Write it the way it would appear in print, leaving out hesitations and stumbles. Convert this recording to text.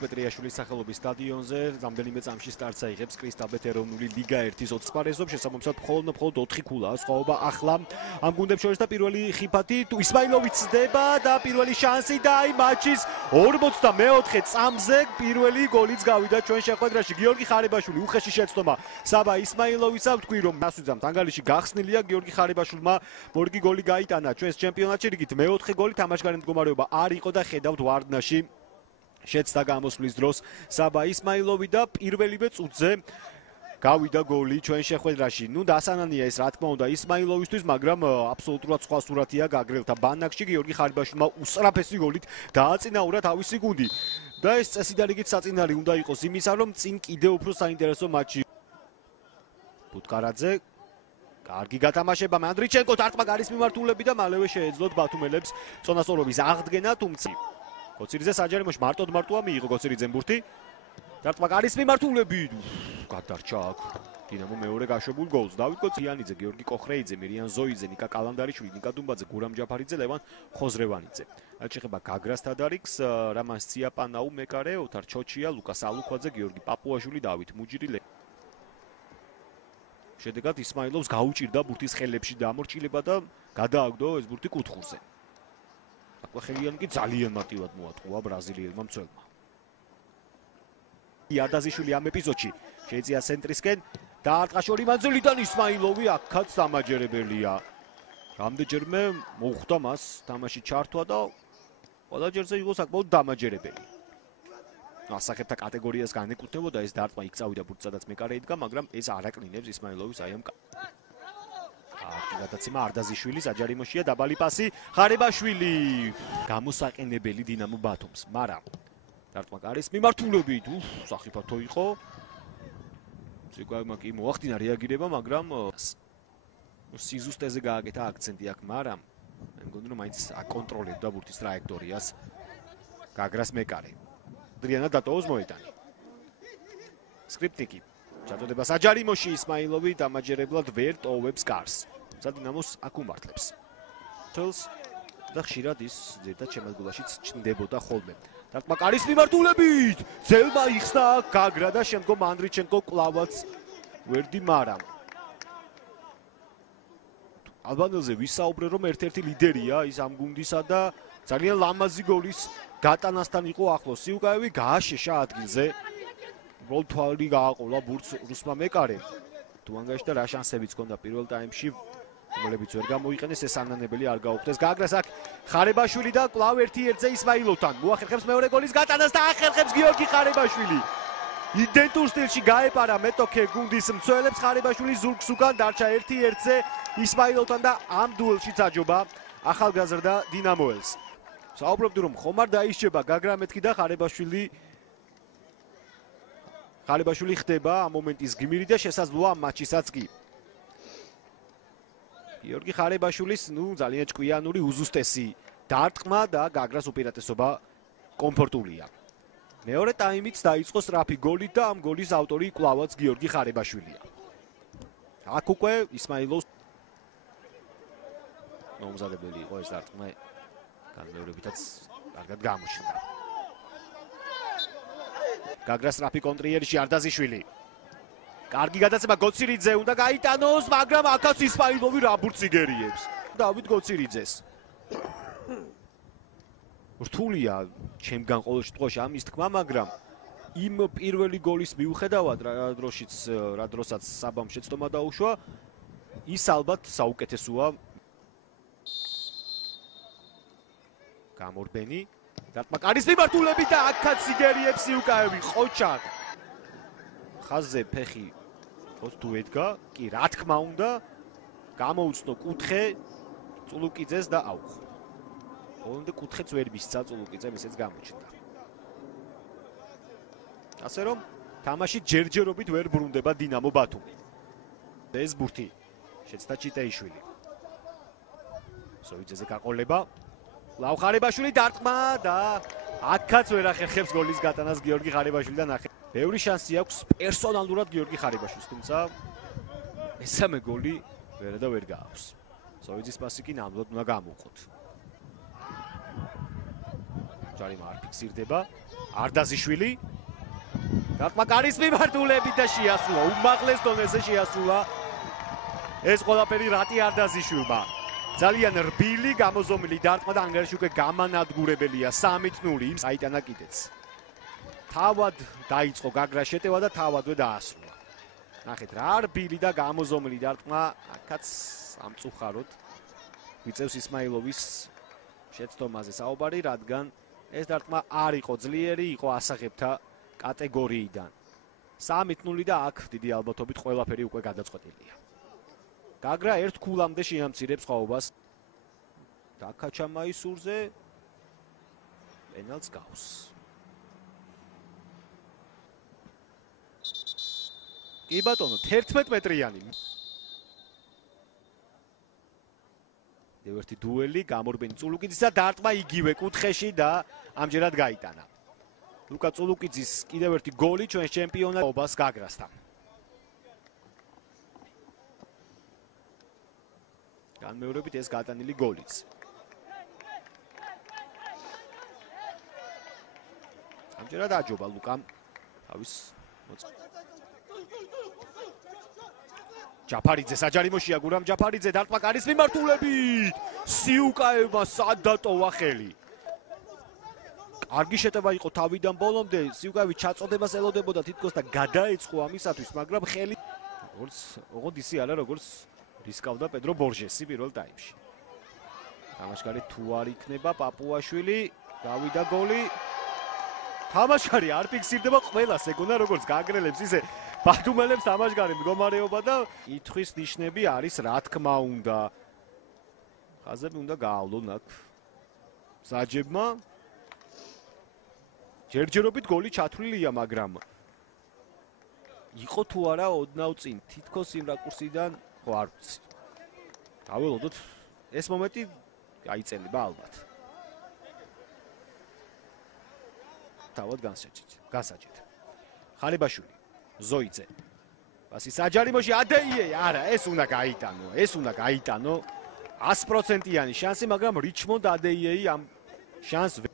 პეტრიაშვილის სახელობის სტადიონზე რამდენიმე წამში სტარტს აიღებს კრისტალბეთ ეროვნული ლიგა 1-ის 20 პარეზობს, შესაბამისად მხოლოდ 4 ქულაა სხვაობა ახლა ამ გუნდებს შორის და პირველი ხიფათი ისმაილოვი ცდება და პირველი შანსი და აი მატჩის 44 წამზე პირველი გოლიც გავიდა ჩვენ შეხვედრაში. გიორგი ხარებაშვილი უხეში შეცდომა საბა ისმაილოვისა, ვთქვი რომ ასვიძამთ ანგარიში გახსნილია გიორგი ხარებაშვილმა მორგი გოლი გაიტანა ჩვენს ჩემპიონატში რიგით მეოთხე გოლი თამაშგარეთ მდგომარეობა არ იყო და ხედავთ ვარდნაში შეცდა გამოსვლის დროს საბა ისმაილოვი და პირველივე წუთზე გავიდა გოლი ჩვენ შეხვედრაში. ნუ დასანანია ეს რა თქმა უნდა ისმაილოვისთვის, მაგრამ აბსოლუტურად სხვა სურათია გაგრელთა ბანაკში. გიორგი ხარებაშვილმა უსწრაფესი გოლით დააწინაურა თავისი გუნდი. და ეს წესი და რიგით საწინარი უნდა იყოს იმისა, რომ წინ კიდევ უფრო საინტერესო მატჩი. ბუტკარაძე კარგი გათამაშება მანდრიჩენკო დარტყმა გარის მიმართულები და მალევე შეეძლოთ ბათუმელებს წონასწორობის აღდგენა, თუმცა კოცირიძე საჯარიმოში მარტოდ-მარტოა მიიღო კოცირიძემ ბურთი. დარტყმა გარის მიმართულები გადარჩა აქ დინამო მეორე გაშვებულ გოლს. დავით კოციანიძე, გიორგი კოხრეიძე, მირიან ზოიძე, ნიკა კალანდარიშვილი, ნიკა დუმბაძე, გურამ ჯაფარიძე, ლევან ხოზრევანიძე. რაც შეეხება გაგრას თადარიგს, რამან სიაპანაუ მეკარე, ოთარ ჩოჩია, ლუკას ალუქვაძე, გიორგი პაპუაშვილი, დავით მუჯირი. შედეგად ისმაილოვს გაუჭირდა ბურთის ხელებში დამორჩილება და გადააგდო ეს ბურთი კუთხურზე. აკვახელიანი კი ძალიან მარტივად მოატყუა ბრაზილიელმა მცველმა. იარდაზიშვილი ამ ეპიზოდში შეეწია ცენტრისკენ და არტყა შორი მანძილიდან ისმაილოვი აქაც დამაჯერებელია. რამდენჯერმე მოუხდა მას თამაში ჩართვა და ყველა ჯერზე იყო საკმაოდ დამაჯერებელი. ასახებთა კატეგორიას განეკუთვნებოდა ეს დარტყმა იქ წავიდა ბურთს სადაც მეკარე იდგა, მაგრამ ეს არ აკნინებს ისმაილოვის აი ამ კარგი გადაცემა არდაზიშვილი საჯარიმოშია დაბალი პასი ხარებაშვილი გამოსაყენებელი დინამო ბათუმს, მაგრამ დარტყმა გარის მიმართულებით სახიფათო იყო. ზეგავმა კი მოახდინა რეაგირება, მაგრამ სიზუსტეზე გააკეთა აქცენტი აქ, მაგრამ მე მგონი რომ მაინც აკონტროლებდა ბურთის ტრაექტორიას გაგრას მეკარე. დრიანა დატოვოს მოედანი. სკრიპტიკი ჩაწოდება საჯარიმოში ისმაილოვი დამაჯერებლად ვერ ტოვებს კარს. დინამოს აქ უმართლებს. თელს და ხშირად ის ზედა შემოგვიდაშიც ჩნდებოდა ხოლმე. დარტყმა კარის მიმართულებით ძელმა იხსნა გაგრა და შემდგომ ანდრიჩენკო კლავაც ვერდი, მაგრამ ალბანელზე ვისაუბრე რომ ერთ-ერთი ლიდერია ის ამ გუნდისა და ძალიან ლამაზი გოლის გატანასთან იყო ახლოს. სიუკაევი გააშეშა ადგილზე. უბრალოდ თვალი გააყოლა ბურთს რუსმა მეკარემ. დუანგაში და რა შანსებიც ჰქონდა პირველ ტაიმში, რომლებიც ვერ გამოიყენეს, ეს ანანებელი არ გაუხდეს. გაგრას აქ ხარებაშვილი და კვლავ 1-1-ზე ისმაილოვთან. მოახერხებს მეორე გოლის გატანას და ახერხებს გიორგი ხარებაშვილი. იდენტურ სტილში გაეპარა მეტოქე გუნდის მცველებს. ხარებაშვილი ზურგს უკან დარჩა 1-1-ზე ისმაილოვთან და ამ დუელში წაჯობა ახალგაზრდა დინამოელს. საუბრობდი რომ ხომ არ დაისჯება გაგრა მეთქი და ხარებაშვილი ხდება ამ მომენტის გმირი და შესაძლოა მატჩისაც კი. გიორგი ხარებაშვილის ძალიან ჭკვიანური უზუსტესი დარტყმა და გაგრას უპირატესობა კომფორტულია. მეორე ტაიმიც დაიწყო სწრაფი გოლით და ამ გოლის ავტორი კვლავაც გიორგი ხარებაშვილია. აქ უკვე ისმაილოვს მომზადებელი იყო ეს დარტყმა, განმეორებითაც კარგად გამოჩნდა. გაგრას სწრაფი კონტრიერში არდაზიშვილი. კარგი გადაცემა გოცირიძე უნდა გაიტანოს, მაგრამ აქაც ისმაილოვი რა ბურთს იგერიებს. დავით გოცირიძეს. რთულია ჩემგან ყოველ შემთხვევაში ამის თქმა, მაგრამ იმ პირველი გოლის მიუხედავად რა დროსაც საბამ შეცდომა დაუშვა, ის ალბათ საუკეთესოა. გამორბენი დარტყმა კარის მიმართულებით და აქაც იგერიებს სიუკაევი. ყოჩარ ხაზზე ფეხი თუ ედგა, კი რა თქმა უნდა გამოუცნო კუთხე წულუკიძეს და აუხო. ოღონდ კუთხეც ვერ მისცა წულუკიძემ, ისეც გამოჩნდა. ასე რომ თამაში ჯერჯერობით ვერ ბრუნდება დინამო ბათუმი. ეს ბურთი შეცდა ჩიტეიშვილი. სოიძეზე გაყოლება. ლავ ხარებაშვილი დარტყმა და აქაც ვერ ახერხებს გოლის გატანას გიორგი ხარებაშვილიდან. ბევრი შანსი აქვს პერსონალურად გიორგი ხარებაშვილს, თუმცა მესამე გოლი ვერ და ვერ გააქვს. სოიძის პასი კი ნამდვილად უნდა გამოვყოთ. ჯარიმა არ ფიქსირდება. არდაზიშვილი დარტყმა კარის მიმართულებით და შეასრულა, უმაღლეს დონეზე შეასრულა ეს ყველაფერი რატი არდაზიშვილმა. ძალიან რბილი, გამოზომილი დარტყმა და ანგარიში უკვე გამანადგურებელია 3-0 საიტანა კიდეც. თავად დაიწყო გაგრას შეტევა და თავადვე დაასრულა. ნახეთ რა რბილი და გამოზომილი დარტყმა, აქაც სამწუხაროდ ვიწევს ისმაილოვის შეცდომაზე საუბარი, რადგან ეს დარტყმა არ იყო ძლიერი, იყო ასაღებთა კატეგორიიდან. 3-0 და აქ დიდი ალბათობით ყველაფერი უკვე გადაწყვეტილია. გაგრა ერთ ქულამდე შეამცირებს ხვაობას. დაკაჩამაის სურზე პენალტს გავს. კი ბატონო, 11 მეტრიანი. ერთი დუელი გამორბენი წულუკიძის და დარტყმა იგივე კუთხეში და ამჯერად გაიტანა. ლუკა წულუკიძის კიდევ ერთი გოლი ჩვენს ჩემპიონატს გაგრასთან. განმეორებით ეს გატანილი გოლიც. ამჯერად აჯობა ლუკამ თავის ჯაფარიძე საჯარიმოშია გურამ ჯაფარიძე დარტყმა კარის მიმართულებით. სიუკაევმა სად დატოვა ხელი. კარგი შეტევა იყო თავიდან ბოლომდე, სიუკაევი ჩაწოდებას ელოდებოდა თითქოს და გადაეწყო ამისათვის, მაგრამ ხელი ოღონდ ისი არა როგორც რისკავდა პედრო ბორჟესი პირველ ტაიმში. თამაშგარი თუ არ იქნება პაპუაშვილი, გავიდა გოლი. თამაშგარი არ ფიქსირდება ყველას, ეგონა როგორც გაგრელებს ისე ბათუმელებს თამაშგარი მდგომარეობა და ითქვის ნიშნები არის რა თქმა უნდა. ხაზები უნდა გაავლონ აქ საჯებმა. ჯერჯერობით გოლი ჩათვლილია, მაგრამ იყო თუ არა ოდნავ წინ, თითქოს იმ რაკურსიდან ხო არ ვიცი. დაველოდოთ ეს მომენტი გაიწელება ალბათ. თავად განსაჯეთ. ხარიბაშვილი, ზოიძე. პასი საჯარიმოში ადეიე, არა, ეს უნდა გაიტანო. 100%-იანი შანსი, მაგრამ რიჩმონდ ადეიეი ამ შანსს